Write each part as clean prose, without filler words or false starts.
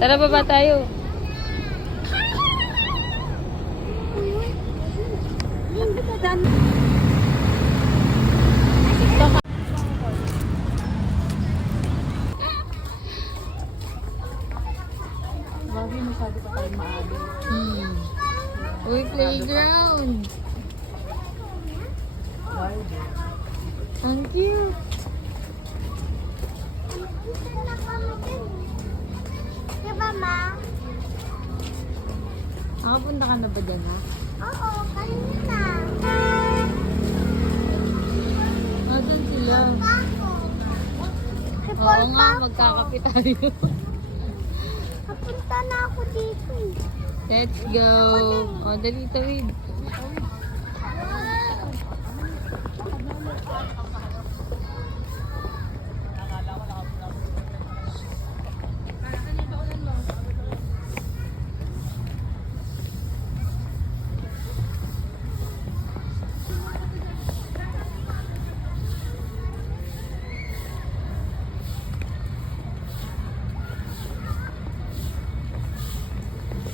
Tara, baba tayo. Bagay masyado pa tayo maaga. Uy, playground. Ang cute. Diba, ma? Nakapunta ka na ba dyan, ha? Oo, kanina. Doon sila. Ako. Oo nga, magkakape tayo. Kapunta na ako dito. Let's go. O, dali tawid.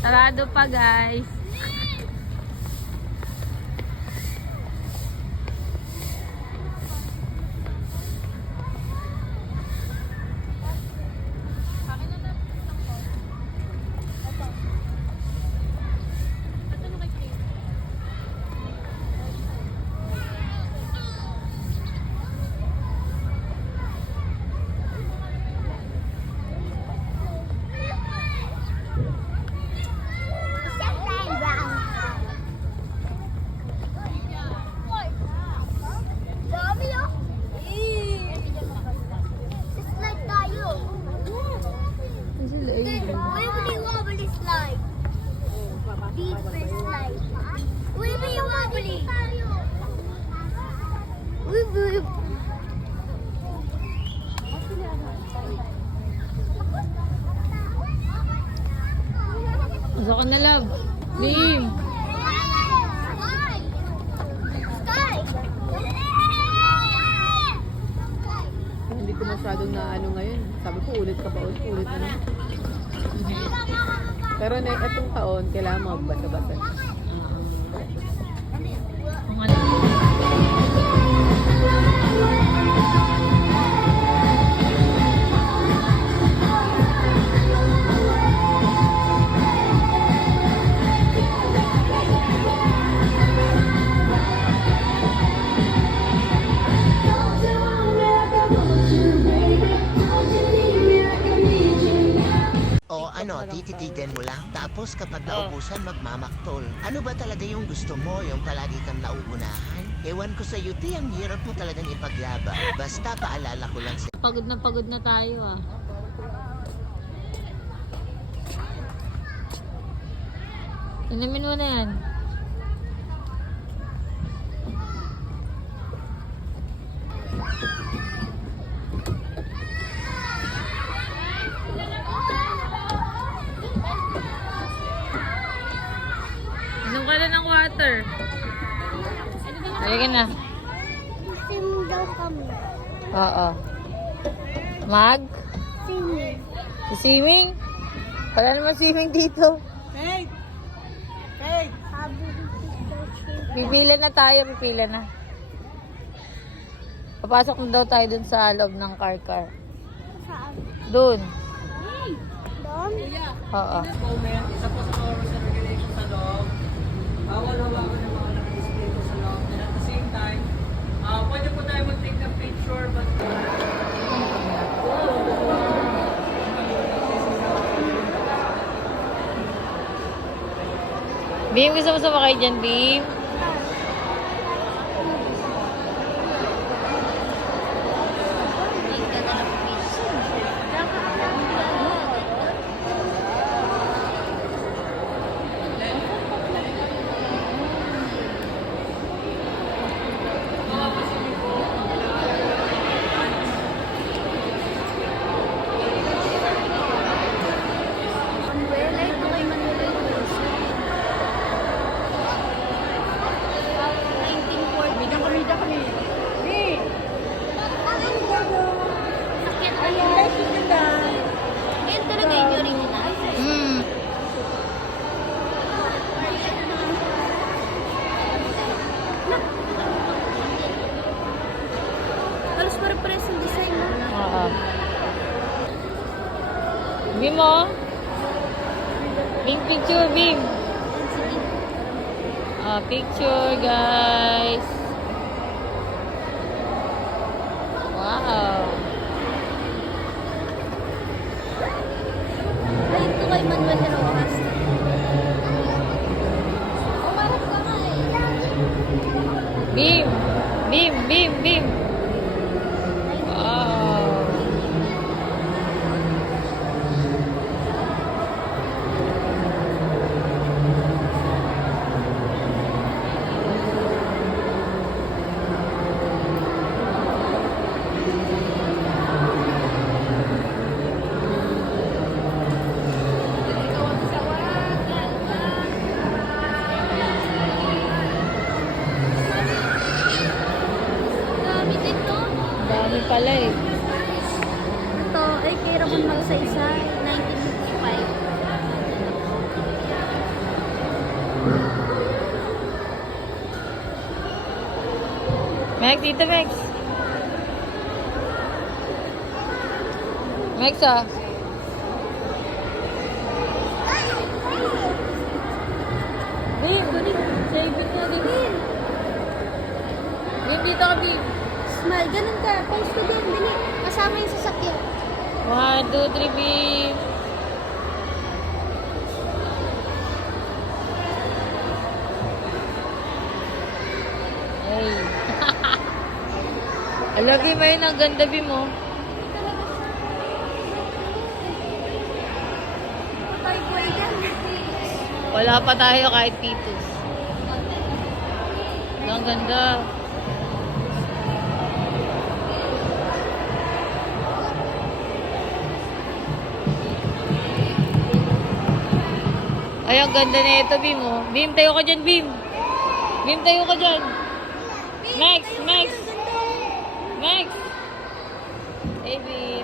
Sarado pa, guys. Dami ah. Slide tayo. Ang sila, Wibbly wobbly slide. Deeper slide. Wibbly wobbly. Wibbly. Masa ka na, love. Beam. Hindi ko masyadong na ano ngayon. Sabi ko ulit ka pa ulit na. Pero na itong taon, kailangan magbasa-basa. Ang ano. O ano, tititigan mo lang. Tapos kapag naubusan, magmamaktol. Ano ba talaga yung gusto mo? Yung palagi kang nauunahan? Ewan ko sa'yo, di ang hirap mo talagang ipaglaban. Basta paalala ko lang Pagod na tayo, ah. Tinamin mo na yan. Inom ka na ng water. Halika na. Sim daw kami. Oo. Mag? Singing. Swimming? Wala naman swimming dito. Sabi ni Tito Chip. Pipila na tayo, pipila na. Papasok na daw tayo dun sa loob ng car. Saan? Dun. Doon? Oo. Comment, isa po sa mga rules and regulations sa loob. Bawal hawakan ng mga naka-display po sa loob. And at the same time, pwede po tayo mag-take ng picture, but Beam, gusto mo sumakay dyan, Beam? oh. Bing picture, Bing. Picture, guys. Wow. Ay, ito kay Manuel Rojas. Umarap ka nga eh. Bim. Bim, Bim, Bim. Wow. Dami dito. Dami pala eh. Ito, ay kay Ramon Magsaysay, 1955. Max, dito Max. Max ah. Bim, say good na din. Bim, dito ka Bim. Smile, ganun ka. Post ko doon, bili. Kasama yung sasakyan. 1, 2, 3, Bim. Hey. Alagi mo yun, ang ganda Bim oh. Patay ko yan. Wala pa tayo kahit titus. Ang ganda. Ay, ang ganda na ito, Bim, oh. Bim, tayo ka dyan, Bim. Bim, tayo ka dyan. Max, Max. Max. Hey, Bim.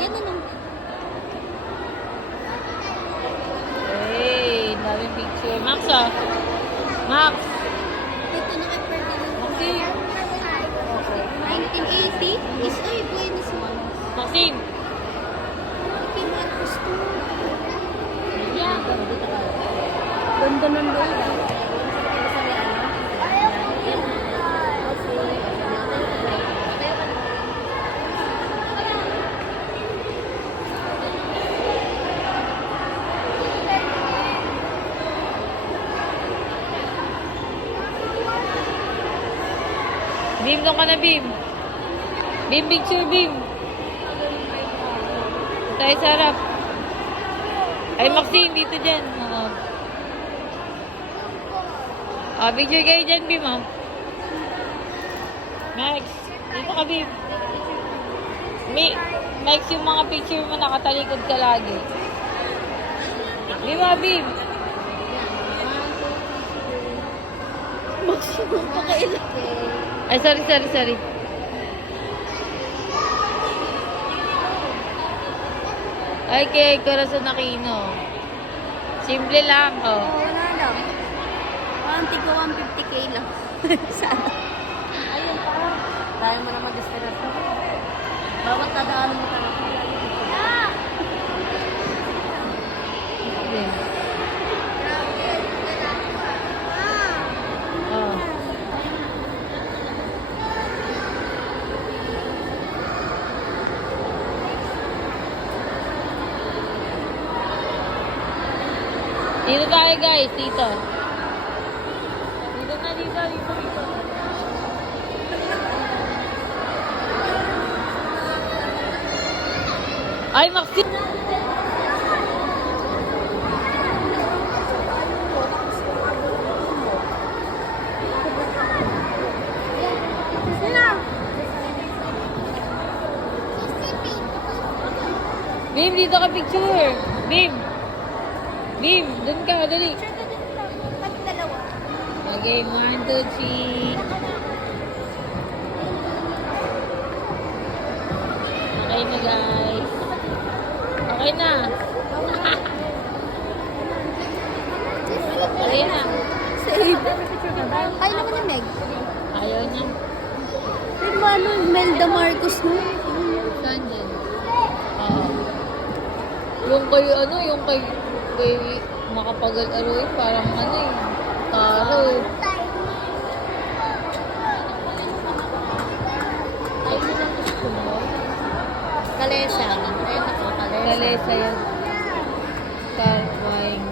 Yan na lang. Hey, daming picture. Max, ah. Max. Dito na kay Ferdinand. Maxim. 1980 is ay Buenos Aires. Maxim. Kay Marcos to. Yeah. Ganda ng loob. Bim, doon ka na, Bim. Bim, picture, Bim. Tayo sa harap. Ay, Maxine, dito dyan. Oo. Picture kayo dyan, Bim, ah. Max, dito ka, Bim. Max, yung mga picture mo, nakatalikod ka lagi. Bim, ah, Bim. Maximum pa kailan. Ay, sorry. Ay, kay Corazon Aquino. Simple lang, oh. Wala lang. Parang tigo 150k lang. Sana. Ayun pa. Kaya mo na mag-desperate. Bawat nadaanan mo talaga. Oh. Dito tayo guys, dito. Dito. Ay, Maxine! Bim, dito ka picture. Bim, dun ka, dali. Dalawa. Okay, 1, 2, 3. Okay na guys. Okay na. Okay na. Save. Kaya naman ni Meg. Ayaw niya. Pero ano, Melda Marcos no? Saan dyan? Oo. Yung kay ano, yung kay Makapagal Aroy, parang ano eh. Taro eh. Kalesa. Ayun ako, kalesa. Kalesa yan. Carwine.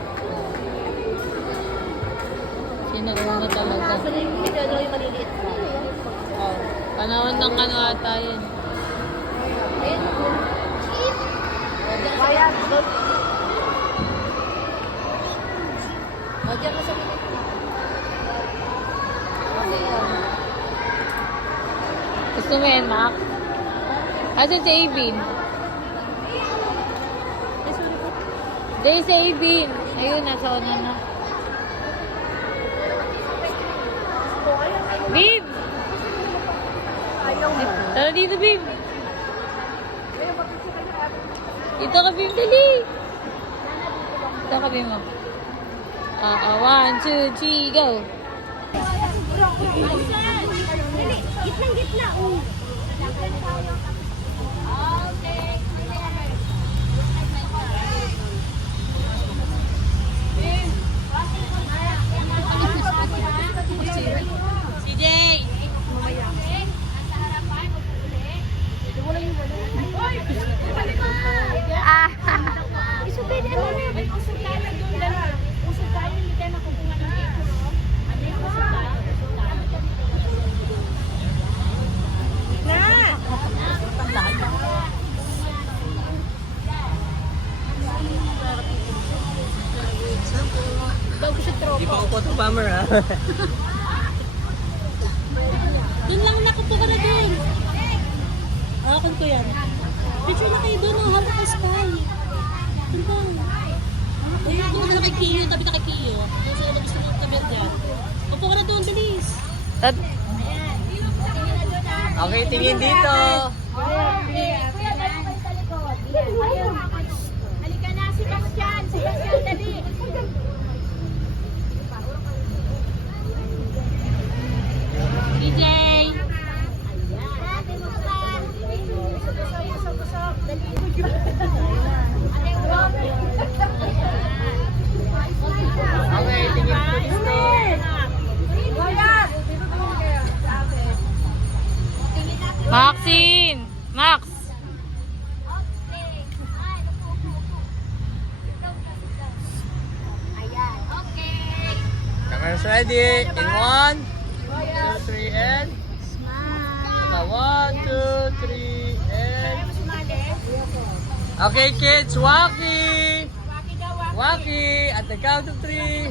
Sinauna talaga. Kaso hindi talaga yung maliliit pa. Oh. Panahon ng ano ata yan. Ayun. O, diyan ka sa likod. Gusto mo yan, Mac? Asan si Abin? Dahil si Abin. Ayun, nasa una na. Bim! Tara dito, Bim. Dito ka, Bim, dali. Dito ka, Bim, oh. 1, 2, 3, go. Gitna. CJ! Di pa ako to bomber ha. Doon lang nakupo ka na doon. Akon ko yan. Picture na kayo doon, oh. Hawak ka sky. Doon ba? Ayun, doon ka na kay Kiyo. Tabi na kay Kiyo. Doon sa labas ng kabel dyan. Upo ka na doon, bilis. Okay, tingin dito. Halika na, Sebastian. Sebastian, dali. CJ! Okay, tingin po dito. Maxine! Max! Camera's ready. In 1, 2, 3, and... 1, 2, 3, and... Okay, kids, walkie! Walkie! At the count of 3.